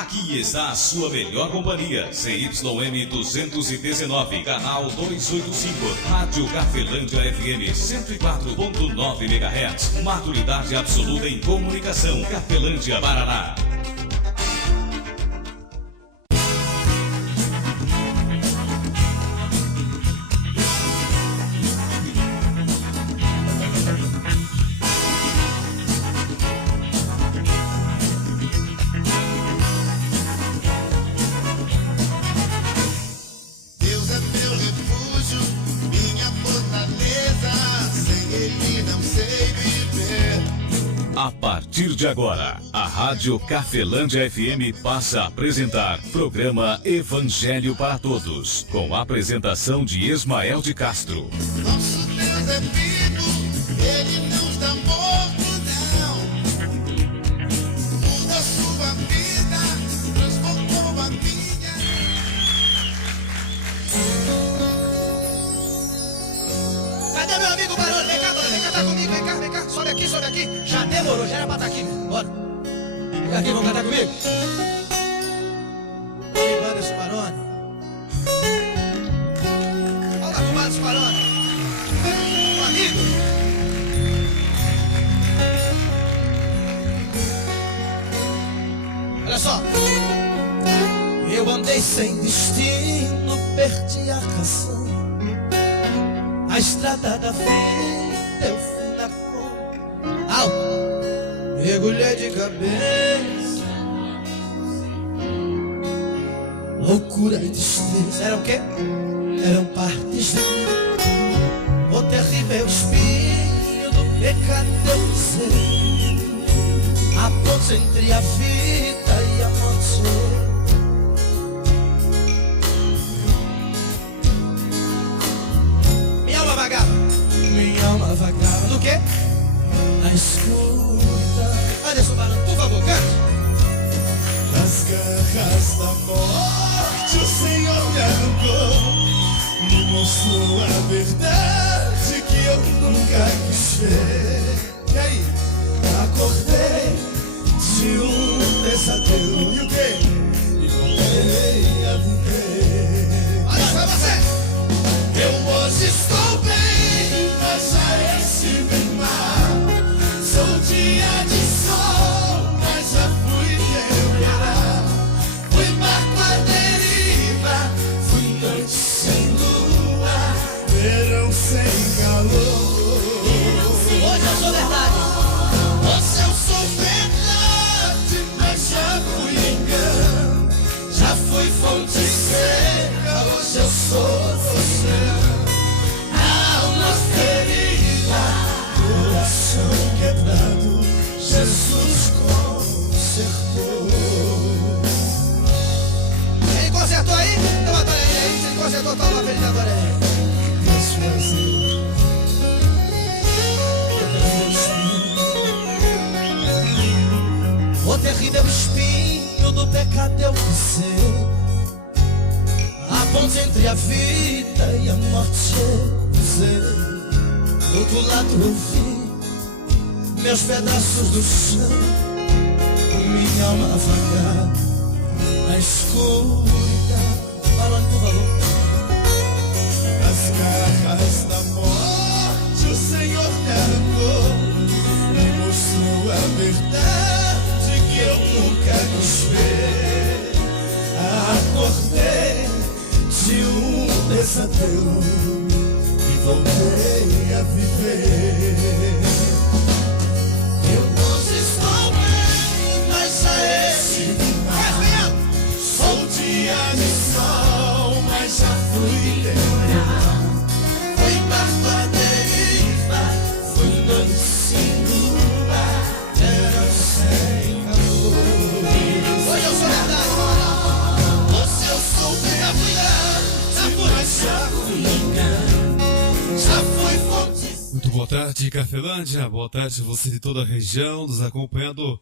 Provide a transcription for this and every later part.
Aqui está a sua melhor companhia, CYM 219, canal 285, Rádio Cafelândia FM 104.9 MHz, maturidade absoluta em comunicação, Cafelândia, Paraná. A partir de agora, a Rádio Cafelândia FM passa a apresentar programa Evangelho para Todos, com a apresentação de Ismael de Castro. Nosso Deus é vivo, Ele não está morto, não. Muda sua vida, transformou a minha. Cadê meu amigo Barulho? Vem cá, tá comigo, vem cá, sobe aqui. Já demorou, já era pra estar aqui, bora. Vem aqui, vamos cantar comigo? Amigo Anderson Barone. Olha lá, comadre Barone. Meu amigo. Olha só. Eu andei sem destino, perdi a razão. A estrada da vida eu fui na cor. Alto. Mergulhei de cabeça. Loucura e tristeza. Era o quê? Eram partes de mim. O terrível espinho do pecado eu pisei. A ponte entre a vida e a morte. Minha alma vagava no quê? Na escuta. Anderson Barone, por favor, cante. Das garras da morte o Senhor me arrancou, me mostrou a verdade que eu nunca quis ver. E aí? Acordei de pesadelo. E o quê? E voltei a viver. Olha só você. Eu hoje estou bem, mas já estive mal. Sou dia de sol, mas já fui temporal. Fui barco à deriva, fui noite sem lua, verão sem calor. Hoje eu sou verdade. Hoje eu sou verdade, mas já fui engano. Já fui fonte seca, hoje eu sou você. Alma ferida, coração quebrado, Jesus consertou. Ele consertou aí? Então adorei aí. Se ele consertou, tá uma feliz adorei. Deixa eu fazer. O terrível espinho do pecado eu pisei. A ponte entre a vida e a morte eu pisei. Do outro lado eu vi meus pedaços do chão, minha alma vagar na escuridão. Barone, por favor. As garras da morte o Senhor me arrancou, me mostrou a verdade que eu nunca quis ver. Acordei de pesadelo e voltei a viver. Eu hoje estou bem, mas já estive mal. Sou dia de sol, mas já fui temporal. Fui barco à deriva, fui noite sem lua, verão sem calor. Hoje eu sou verdade. Hoje eu sou verdade, mas já fui engano. Já fui fonte. Muito boa tarde, Cafelândia. Boa tarde, você de toda a região, nos acompanhando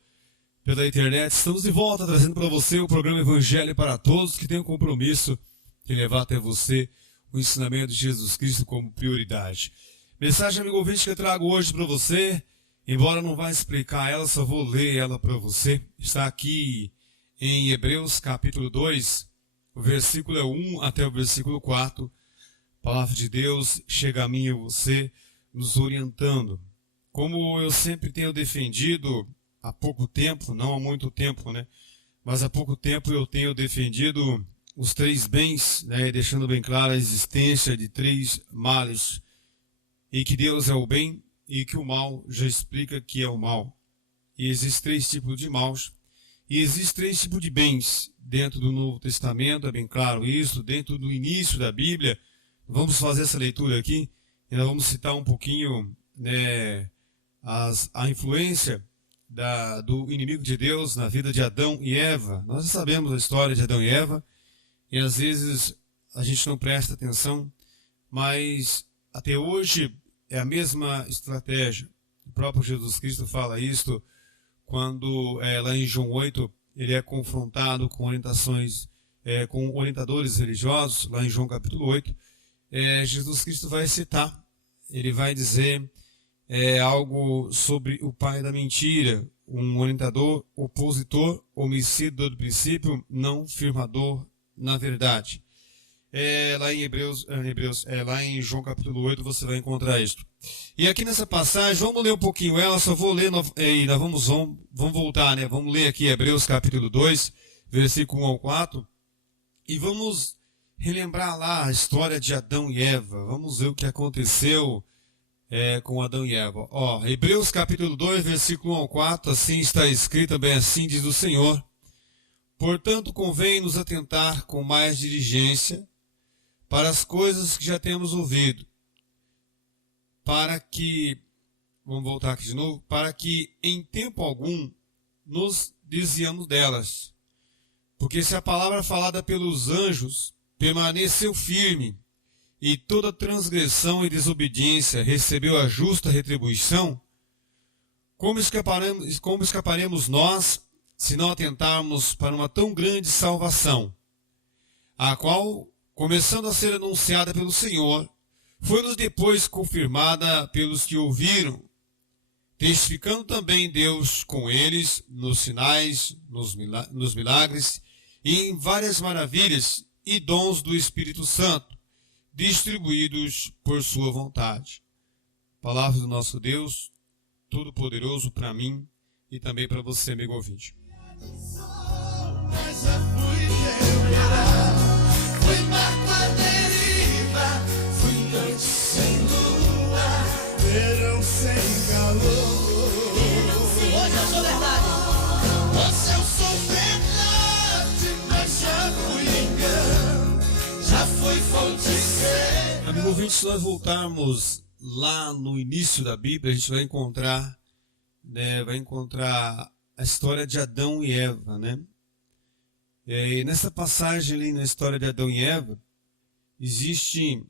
pela internet. Estamos de volta, trazendo para você o programa Evangelho para Todos, que tem o compromisso de levar até você o ensinamento de Jesus Cristo como prioridade. Mensagem, amigo ouvinte, que eu trago hoje para você, embora não vá explicar ela, só vou ler ela para você. Está aqui em Hebreus capítulo 2, o versículo 1 até o versículo 4, a palavra de Deus chega a mim e a você, nos orientando. Como eu sempre tenho defendido há pouco tempo, não há muito tempo, né? Mas há pouco tempo eu tenho defendido os três bens, né? Deixando bem claro a existência de três males. E que Deus é o bem e que o mal já explica que é o mal. E existem três tipos de maus. E existem três tipos de bens dentro do Novo Testamento, é bem claro isso, dentro do início da Bíblia. Vamos fazer essa leitura aqui e nós vamos citar um pouquinho, né, a influência do inimigo de Deus na vida de Adão e Eva. Nós já sabemos a história de Adão e Eva e às vezes a gente não presta atenção, mas até hoje é a mesma estratégia. O próprio Jesus Cristo fala isto quando lá em João 8 ele é confrontado com orientações, com orientadores religiosos, lá em João capítulo 8. Jesus Cristo vai citar, ele vai dizer algo sobre o pai da mentira, um orientador, opositor, homicida do princípio, não firmador na verdade. Lá em lá em João capítulo 8 você vai encontrar isso. E aqui nessa passagem, vamos ler um pouquinho ela, só vou ler, e nós vamos voltar, né? Vamos ler aqui Hebreus capítulo 2, versículo 1 ao 4, e vamos relembrar lá a história de Adão e Eva. Vamos ver o que aconteceu com Adão e Eva. Hebreus capítulo 2, versículo 1 ao 4, assim está escrito, bem assim diz o Senhor. Portanto, convém nos atentar com mais diligência para as coisas que já temos ouvido, para que, vamos voltar aqui de novo, para que em tempo algum nos desviamos delas. Porque se a palavra falada pelos anjos permaneceu firme, e toda transgressão e desobediência recebeu a justa retribuição, como escaparemos nós se não atentarmos para uma tão grande salvação, a qual, começando a ser anunciada pelo Senhor, foi-nos depois confirmada pelos que ouviram, testificando também Deus com eles nos sinais, nos milagres e em várias maravilhas e dons do Espírito Santo, distribuídos por sua vontade. Palavra do nosso Deus, todo-poderoso para mim e também para você, amigo ouvinte. Mas já fui temperar, fui barco à deriva, fui noite sem lua, verão sem calor. Hoje eu sou verdade. Hoje eu sou verdade, mas já fui engano, já fui fonte seca. Amigo ouvinte, se nós voltarmos lá no início da Bíblia, a gente vai encontrar a história de Adão e Eva, né? E nessa passagem ali na história de Adão e Eva, existe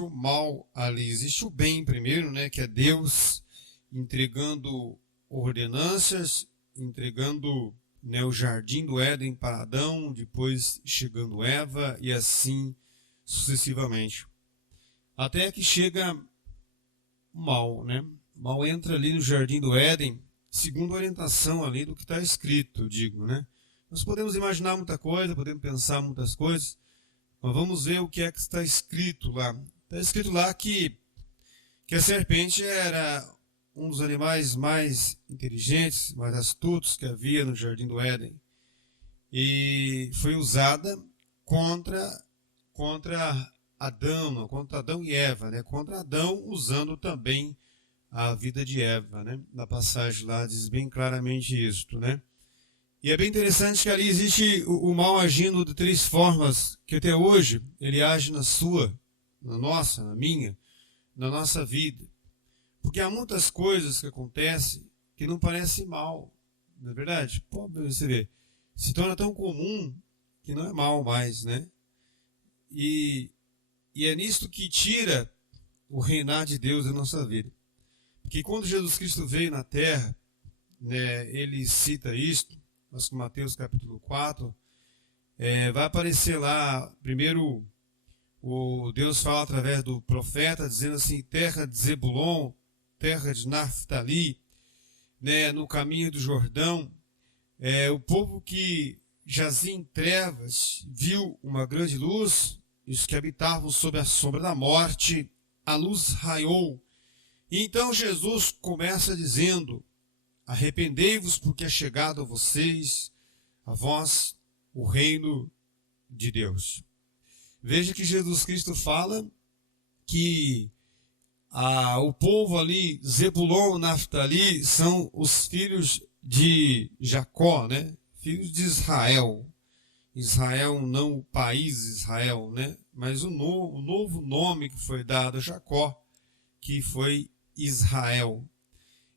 o mal ali, existe o bem primeiro, né? Que é Deus entregando ordenanças, entregando, né, o jardim do Éden para Adão, depois chegando Eva e assim sucessivamente. Até que chega o mal, né? O mal entra ali no jardim do Éden, segundo a orientação ali do que está escrito, eu digo, né? Nós podemos imaginar muita coisa, podemos pensar muitas coisas, mas vamos ver o que é que está escrito lá. Está escrito lá que a serpente era um dos animais mais inteligentes, mais astutos que havia no jardim do Éden. E foi usada contra Adão e Eva, né? Contra Adão, usando também a vida de Eva, né? Na passagem lá diz bem claramente isto, né? E é bem interessante que ali existe o mal agindo de três formas, que até hoje ele age na sua, na nossa, na minha, na nossa vida. Porque há muitas coisas que acontecem que não parecem mal, não é verdade? Pô, você vê, se torna tão comum que não é mal mais, né? E é nisto que tira o reinar de Deus da nossa vida. Porque quando Jesus Cristo veio na terra, né, ele cita isto, mas com Mateus capítulo 4, vai aparecer lá, primeiro, o Deus fala através do profeta, dizendo assim, terra de Zebulon, terra de Naftali, né, no caminho do Jordão, O povo que jazia em trevas viu uma grande luz, e os que habitavam sob a sombra da morte, a luz raiou. E então Jesus começa dizendo: arrependei-vos, porque é chegado a vocês, a vós, o reino de Deus. Veja que Jesus Cristo fala que o povo ali, Zebulon, Naftali, são os filhos de Jacó, né? Filhos de Israel. Israel, não o país Israel, né? Mas o novo nome que foi dado a Jacó, que foi Israel.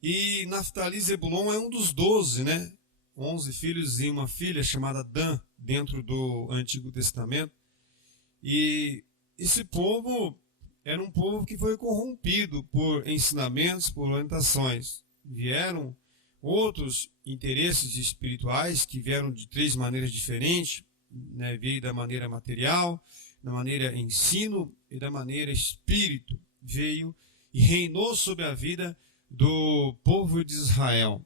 E Naftali, Zebulon é um dos 12, né? 11 filhos e uma filha chamada Dan, dentro do Antigo Testamento. E esse povo era um povo que foi corrompido por ensinamentos, por orientações. Vieram outros interesses espirituais que vieram de 3 maneiras diferentes, né? Veio da maneira material, da maneira ensino e da maneira espírito. Veio e reinou sobre a vida do povo de Israel.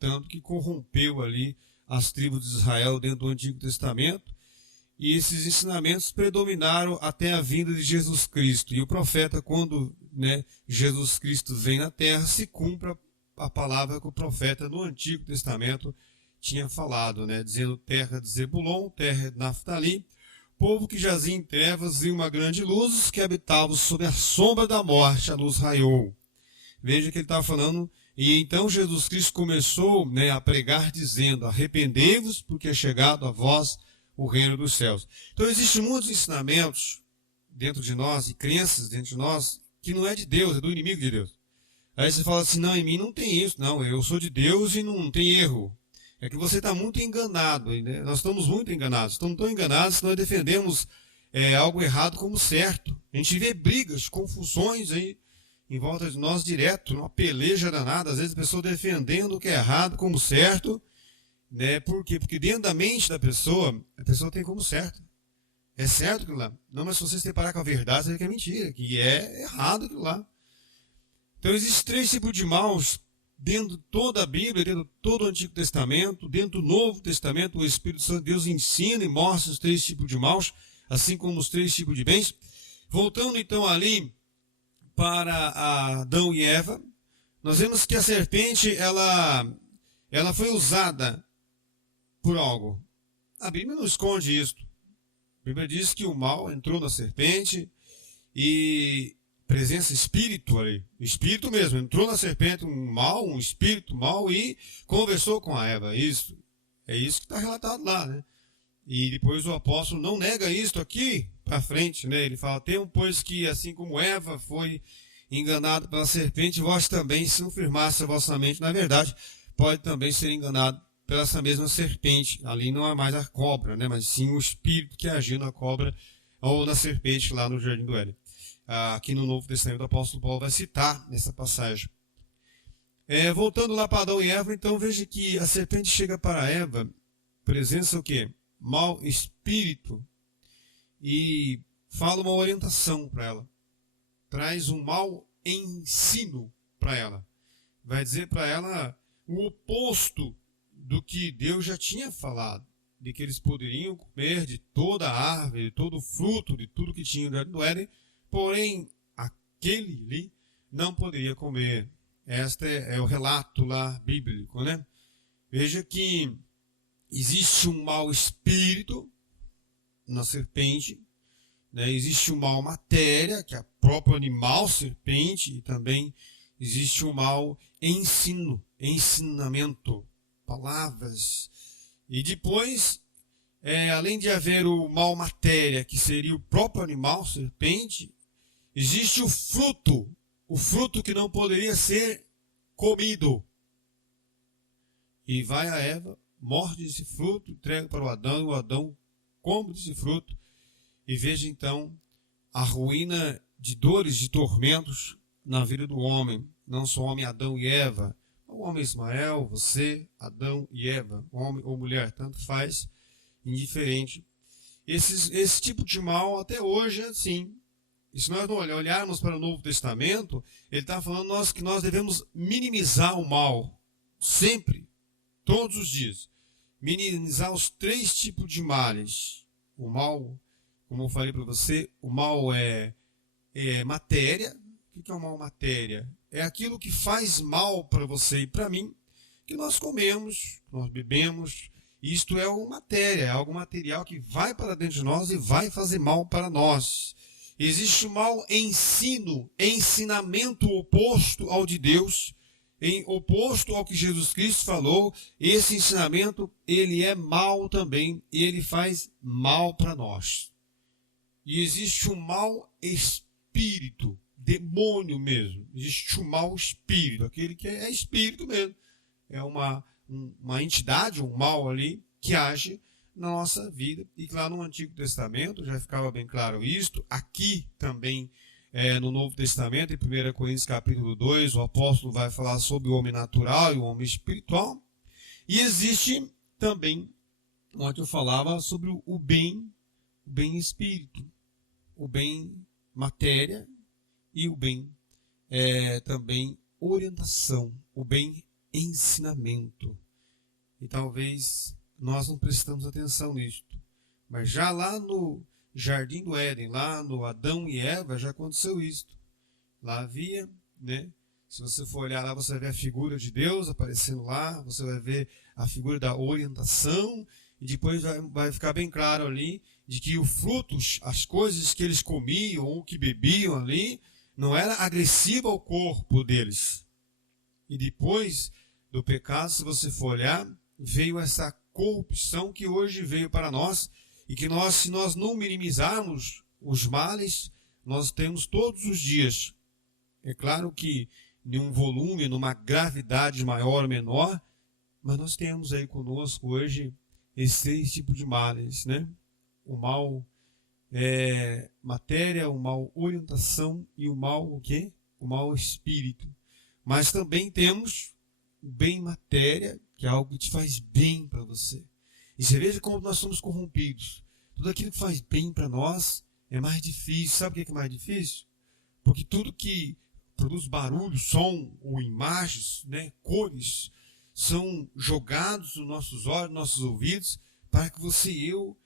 Tanto que corrompeu ali as tribos de Israel dentro do Antigo Testamento. E esses ensinamentos predominaram até a vinda de Jesus Cristo. E o profeta, quando Jesus Cristo vem na terra, se cumpre a palavra que o profeta no Antigo Testamento tinha falado, dizendo: terra de Zebulon, terra de Naftali, povo que jazia em trevas e uma grande luz, os que habitavam sob a sombra da morte, a luz raiou. Veja que ele está falando, e então Jesus Cristo começou a pregar dizendo: arrependei-vos, porque é chegado a vós o reino dos céus. Então existem muitos ensinamentos dentro de nós e crenças dentro de nós que não é de Deus, é do inimigo de Deus. Aí você fala assim: não, em mim não tem isso, não, eu sou de Deus e não tem erro. É que você está muito enganado, né? Nós estamos muito enganados, estamos tão enganados que nós defendemos algo errado como certo. A gente vê brigas, confusões aí em volta de nós direto, uma peleja danada, às vezes a pessoa defendendo o que é errado como certo. Por quê? Porque dentro da mente da pessoa, a pessoa tem como certo. É certo aquilo lá. Não, mas se você se deparar com a verdade, você vê que é mentira, que é errado aquilo lá. Então existem 3 tipos de maus dentro de toda a Bíblia, dentro de todo o Antigo Testamento, dentro do Novo Testamento. O Espírito Santo de Deus ensina e mostra os 3 tipos de maus, assim como os 3 tipos de bens. Voltando então ali para Adão e Eva, nós vemos que a serpente ela foi usada por algo. A Bíblia não esconde isso. A Bíblia diz que o mal entrou na serpente e presença espírito ali, espírito mesmo, entrou na serpente um espírito mal e conversou com a Eva. Isso é isso que está relatado lá, né? E depois o apóstolo não nega isto aqui para frente, né? Ele fala: temo, pois, que assim como Eva foi enganada pela serpente, vós também, se não firmasse a vossa mente na verdade, pode também ser enganado pela essa mesma serpente. Ali não é mais a cobra, mas sim o espírito que agiu na cobra ou na serpente lá no Jardim do Éden. Aqui no Novo Testamento, o apóstolo Paulo vai citar nessa passagem. Voltando lá para Adão e Eva, então veja que a serpente chega para Eva, presença o quê? Mau espírito, e fala uma orientação para ela. Traz um mau ensino para ela. Vai dizer para ela o oposto do que Deus já tinha falado, de que eles poderiam comer de toda a árvore, de todo o fruto, de tudo que tinha no Jardim do Éden, porém aquele ali não poderia comer. Este é o relato lá bíblico, né? Veja que existe um mau espírito na serpente, existe um mau matéria, que é o próprio animal serpente, e também existe um mau ensinamento, palavras. E depois, além de haver o mau matéria, que seria o próprio animal serpente, existe o fruto que não poderia ser comido. E vai a Eva, morde esse fruto, entrega para o Adão, e o Adão come desse fruto. E veja então a ruína de dores, de tormentos na vida do homem. Não só o homem Adão e Eva, o homem Ismael, você, Adão e Eva, homem ou mulher, tanto faz, indiferente. Esse tipo de mal até hoje é assim. E se nós não olharmos para o Novo Testamento, ele está falando que nós devemos minimizar o mal, sempre. todos os dias, minimizar os 3 tipos de males. O mal, como eu falei para você, o mal é matéria. O que é o mal matéria? É aquilo que faz mal para você e para mim, que nós comemos, nós bebemos. Isto é uma matéria, é algo material que vai para dentro de nós e vai fazer mal para nós. Existe o mau ensino, ensinamento oposto ao de Deus, oposto ao que Jesus Cristo falou. Esse ensinamento, ele é mau também, e ele faz mal para nós. E existe o mau espírito, demônio mesmo. Existe o mau espírito, aquele que é espírito mesmo. É uma entidade, um mal ali, que age na nossa vida. E lá no Antigo Testamento já ficava bem claro isto. Aqui também, no Novo Testamento, em 1 Coríntios capítulo 2, o apóstolo vai falar sobre o homem natural e o homem espiritual. E existe também, onde eu falava sobre o bem espírito, o bem matéria e o bem também orientação, o bem ensinamento. E talvez nós não prestamos atenção nisto. Mas já lá no Jardim do Éden, lá no Adão e Eva, já aconteceu isto. Lá havia, né? Se você for olhar lá, você vai ver a figura de Deus aparecendo lá, você vai ver a figura da orientação, e depois vai ficar bem claro ali de que os frutos, as coisas que eles comiam ou que bebiam ali, não era agressiva ao corpo deles. E depois do pecado, se você for olhar, veio essa corrupção que hoje veio para nós, e que nós, se nós não minimizarmos os males, nós temos todos os dias. É claro que em um volume, numa gravidade maior ou menor, mas nós temos aí conosco hoje esses 3 tipos de males, né? O mal matéria, o mal orientação e o mal o quê? O mal espírito. Mas também temos o bem matéria, que é algo que te faz bem para você. E você veja como nós somos corrompidos. Tudo aquilo que faz bem para nós é mais difícil. Sabe o que é mais difícil? Porque tudo que produz barulho, som ou imagens, né, cores, são jogados nos nossos olhos, nos nossos ouvidos, para que você e eu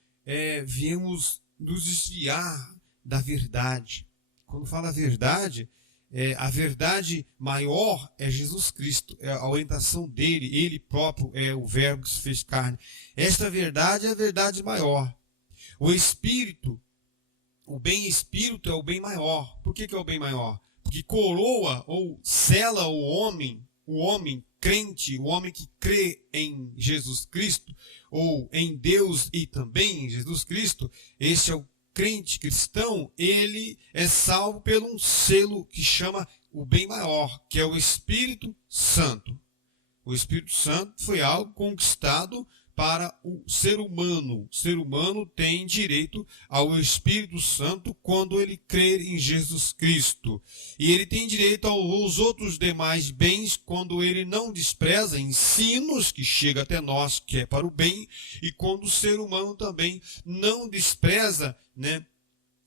viemos nos desviar da verdade. Quando fala a verdade maior é Jesus Cristo, é a orientação dele, ele próprio é o verbo que se fez carne. Esta verdade é a verdade maior. O espírito, o bem espírito é o bem maior. Por que é o bem maior? Porque coroa ou sela o homem crente, o homem que crê em Jesus Cristo, ou em Deus e também em Jesus Cristo. Esse é o crente cristão, ele é salvo por um selo que chama o bem maior, que é o Espírito Santo. O Espírito Santo foi algo conquistado para o ser humano. O ser humano tem direito ao Espírito Santo quando ele crer em Jesus Cristo. E ele tem direito aos outros demais bens quando ele não despreza ensinos que chegam até nós, que é para o bem, e quando o ser humano também não despreza, né,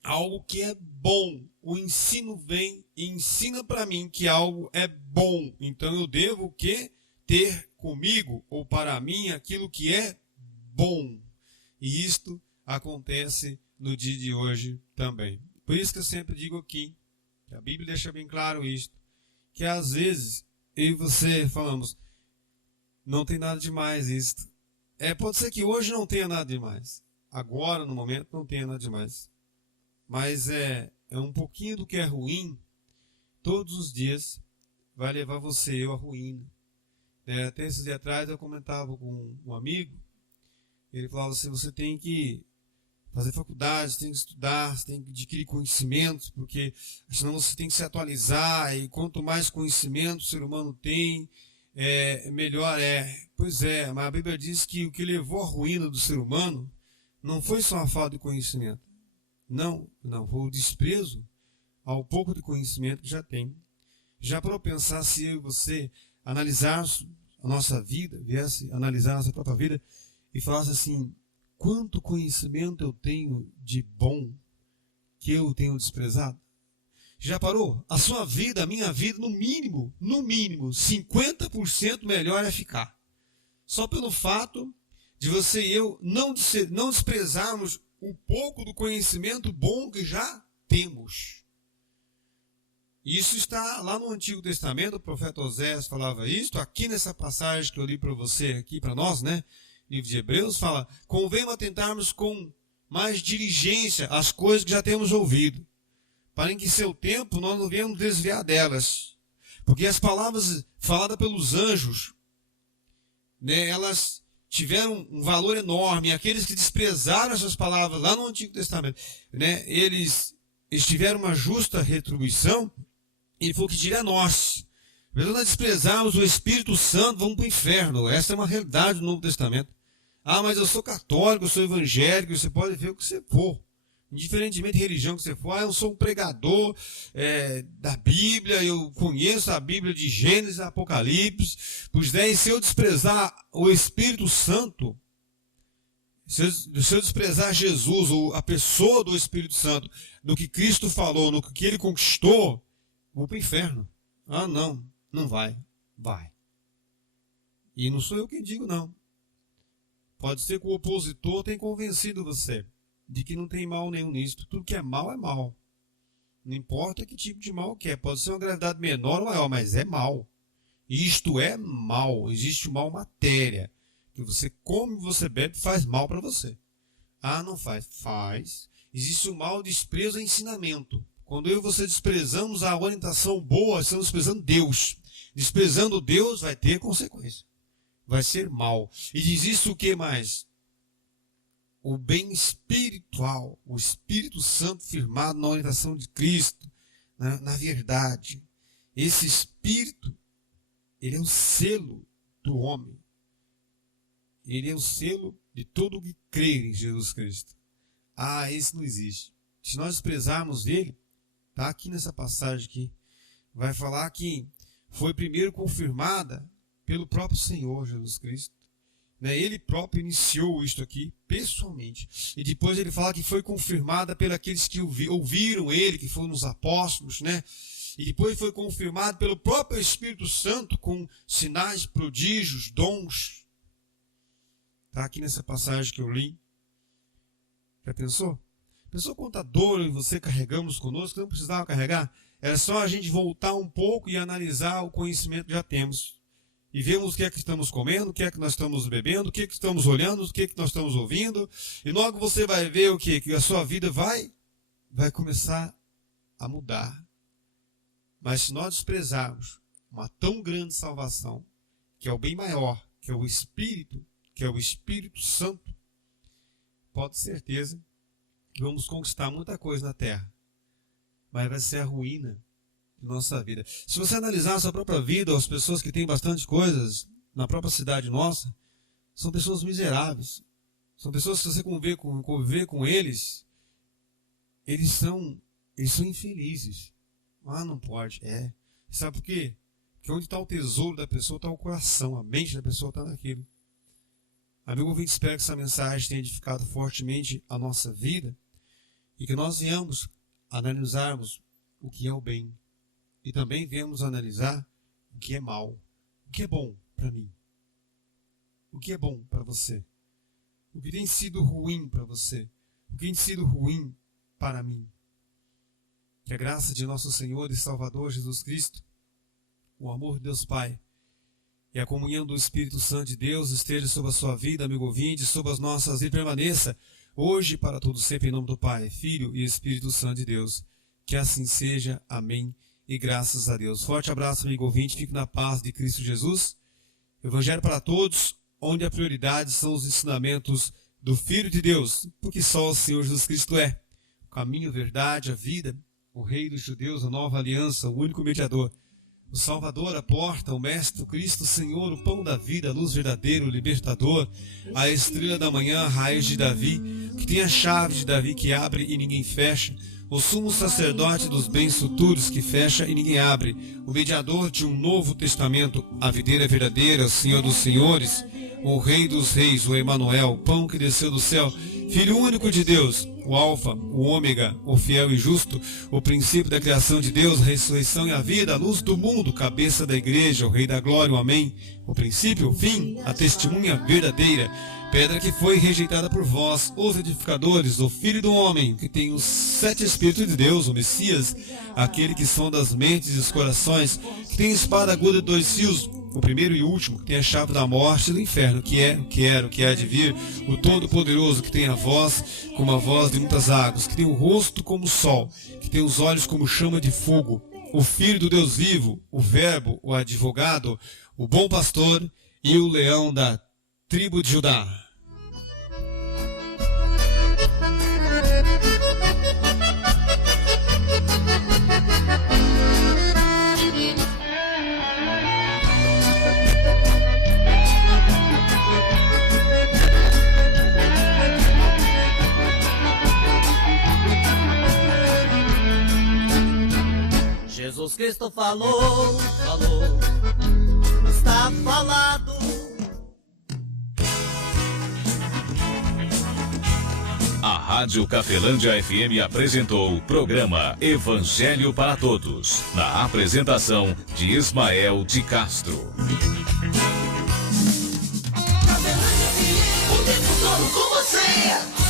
algo que é bom. O ensino vem e ensina para mim que algo é bom. Então eu devo o quê? Ter comigo ou para mim aquilo que é bom. E isto acontece no dia de hoje também. Por isso que eu sempre digo aqui, que a Bíblia deixa bem claro isto, que às vezes eu e você falamos, não tem nada demais isto. Pode ser que hoje não tenha nada demais. Agora, no momento, não tenha nada demais. Mas é um pouquinho do que é ruim, todos os dias, vai levar você e eu à ruína. Até esses dias atrás eu comentava com um amigo, ele falava assim, você tem que fazer faculdade, você tem que estudar, você tem que adquirir conhecimentos, porque senão você tem que se atualizar, e quanto mais conhecimento o ser humano tem, melhor é. Pois é, mas a Bíblia diz que o que levou à ruína do ser humano não foi só a falta de conhecimento. Não, foi o desprezo ao pouco de conhecimento que já tem. Já para eu pensar se eu e você analisar a nossa vida, viesse analisar a nossa própria vida e falasse assim, quanto conhecimento eu tenho de bom que eu tenho desprezado? Já parou? A sua vida, a minha vida, no mínimo, 50% melhor é ficar. só pelo fato de você e eu não desprezarmos um pouco do conhecimento bom que já temos. Isso está lá no Antigo Testamento, o profeta Oséias falava isso, aqui nessa passagem que eu li para você, aqui para nós, né? Livro de Hebreus fala, convém atentarmos com mais diligência às coisas que já temos ouvido, para em que seu tempo nós não venhamos desviar delas. Porque as palavras faladas pelos anjos, né, elas tiveram um valor enorme. Aqueles que desprezaram essas palavras lá no Antigo Testamento, né, eles tiveram uma justa retribuição. E foi o que diria a nós. Mesmo nós desprezarmos o Espírito Santo, vamos para o inferno. Essa é uma realidade do Novo Testamento. Ah, mas eu sou católico, eu sou evangélico, você pode ver o que você for. Indiferentemente de religião que você for, eu sou um pregador da Bíblia, eu conheço a Bíblia de Gênesis e Apocalipse. Pois daí, se eu desprezar o Espírito Santo, se eu desprezar Jesus, ou a pessoa do Espírito Santo, no que Cristo falou, no que ele conquistou, vou para o inferno. Ah, não vai. Vai. E não sou eu quem digo, não. Pode ser que o opositor tenha convencido você de que não tem mal nenhum nisso. Tudo que é mal é mal. Não importa que tipo de mal que é. Pode ser uma gravidade menor ou maior, mas é mal. E isto é mal. Existe o mal matéria. Que você come, você bebe, faz mal para você. Ah, não faz. Faz. Existe o mal desprezo e ensinamento. Quando eu e você desprezamos a orientação boa, estamos desprezando Deus. Desprezando Deus vai ter consequência. Vai ser mal. E existe o que mais? O bem espiritual. O Espírito Santo firmado na orientação de Cristo. Na verdade. Esse Espírito, ele é o selo do homem. Ele é o selo de todo o que crer em Jesus Cristo. Ah, esse não existe. Se nós desprezarmos ele, está aqui nessa passagem aqui, vai falar que foi primeiro confirmada pelo próprio Senhor Jesus Cristo. Ele próprio iniciou isto aqui pessoalmente. E depois ele fala que foi confirmada pelos aqueles que ouviram ele, que foram os apóstolos, né? E depois foi confirmado pelo próprio Espírito Santo com sinais, prodígios, dons. Está aqui nessa passagem que eu li. Já pensou? Pensou quanta dor eu e você carregamos conosco? Não precisava carregar. Era só a gente voltar um pouco e analisar o conhecimento que já temos. E vemos o que é que estamos comendo, o que é que nós estamos bebendo, o que é que estamos olhando, o que é que nós estamos ouvindo. E logo você vai ver o quê? Que a sua vida vai começar a mudar. Mas se nós desprezarmos uma tão grande salvação, que é o bem maior, que é o Espírito Santo, pode ter certeza que vamos conquistar muita coisa na terra. Mas vai ser a ruína de nossa vida. Se você analisar a sua própria vida, as pessoas que têm bastante coisas na própria cidade nossa, são pessoas miseráveis. São pessoas que, se você conviver com eles, eles são infelizes. Ah, não pode. Sabe por quê? Porque onde está o tesouro da pessoa está o coração, a mente da pessoa está naquilo. Amigo ouvinte, espero que essa mensagem tenha edificado fortemente a nossa vida e que nós venhamos analisarmos o que é o bem e também venhamos analisar o que é mal, o que é bom para mim, o que é bom para você, o que tem sido ruim para você, o que tem sido ruim para mim. Que a graça de nosso Senhor e Salvador Jesus Cristo, o amor de Deus Pai e a comunhão do Espírito Santo de Deus esteja sobre a sua vida, amigo ouvinte, sobre as nossas vidas, permaneça hoje e para todo sempre, em nome do Pai, Filho e Espírito Santo de Deus. Que assim seja. Amém. E graças a Deus. Forte abraço, amigo ouvinte. Fique na paz de Cristo Jesus. Evangelho para todos, onde a prioridade são os ensinamentos do Filho de Deus, porque só o Senhor Jesus Cristo é o caminho, a verdade, a vida, o Rei dos Judeus, a nova aliança, o único mediador, o Salvador, a porta, o Mestre, o Cristo, o Senhor, o pão da vida, a luz verdadeira, o libertador, a estrela da manhã, a raiz de Davi, que tem a chave de Davi que abre e ninguém fecha, o sumo sacerdote dos bens futuros que fecha e ninguém abre, o mediador de um novo testamento, a videira verdadeira, o Senhor dos senhores, o Rei dos Reis, o Emanuel, pão que desceu do céu, Filho único de Deus, o Alfa, o Ômega, o fiel e justo, o princípio da criação de Deus, a ressurreição e a vida, a luz do mundo, cabeça da igreja, o Rei da glória, o Amém, o princípio, o fim, a testemunha verdadeira, pedra que foi rejeitada por vós, os edificadores, o Filho do Homem, que tem os 7 Espíritos de Deus, o Messias, aquele que sonda as mentes e os corações, que tem espada aguda de 2 fios, o primeiro e último, que tem a chave da morte e do inferno, que é, o que era, o que há de vir, o Todo-Poderoso, que tem a voz como a voz de muitas águas, que tem o rosto como o sol, que tem os olhos como chama de fogo, o Filho do Deus vivo, o Verbo, o advogado, o bom pastor e o leão da tribo de Judá. Jesus Cristo falou, está falado. A Rádio Cafelândia FM apresentou o programa Evangelho para Todos, na apresentação de Ismael de Castro. Cafelândia FM, o tempo todo com você.